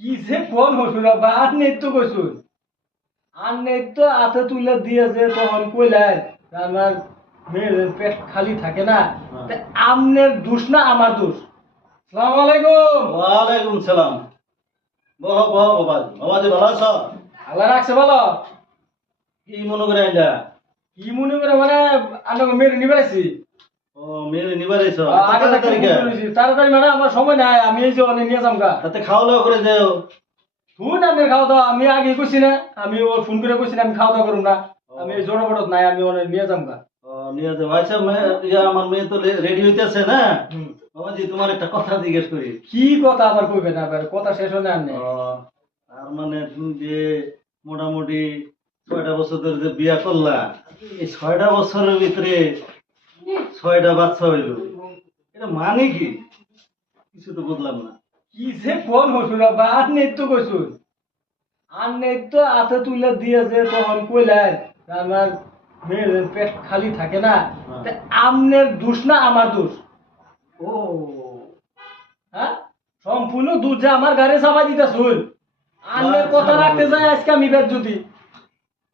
কি যে কোন হসুর আব্বা আর নেই তো কইছুন আর নেই তো হাতে তুলে দিয়ে যে তখন কইলেন আমার মেয়ের পেট খালি থাকে না তা আমনের দোষ না আমার দোষ। আসসালামু আলাইকুম। ওয়ালাইকুম সালাম। বহ বহ বাবাজি, বাবাজি ভালো আছো? আল্লাহ রাখছে ভালো। কি মনে করে আইলা? কি মনে করে মানে আমরা মেয়ের নিবাইছি ও মেরে নিবার আইছো? আগে থাকতে তাড়াতাড়ি মানে আমার সময় নাই আমি এই যে অনেক নিয়ে যামগা। তাতে খাওয়া দাওয়া করে যাও। শুন আপনার খাওয়া দাওয়া আমি আগে কইছি না আমি ওর ফোন করে কইছি না আমি খাওয়া দাওয়া করুম না আমি এই জোড়াপটত নাই আমি অনেক নিয়ে যামগা। ও নিয়ে যাও। আচ্ছা আমার মেয়ে তো রেডি হইতেছে না। বাবাজি তোমার একটা কথা জিজ্ঞেস করি। কি কথা আবার কইবেন আবার কথা শেষ হলে আর নেই। ও, তার মানে তুমি যে মোটামুটি 6টা বছর ধরে যে বিয়া করলা, এই 6টা বছরের ভিতরে 6টা বাচ্চা হইল, এটা মানে কি? কিছু তো বুঝলাম না। কি যে কোন হসুর আব্বা আর নেই তো কইছুন আর নেই তো হাতে তুলে দিয়ে যে তখন কইলেন আমার মেয়ের পেট খালি থাকে না তা আমনের দোষ না আমার দোষ। ও হ্যাঁ সম্পূর্ণ দুধ যে আমার গাড়ি চাপাই দিতে শুন আন্নের কথা রাখতে যায় আজকে আমি বেদ যদি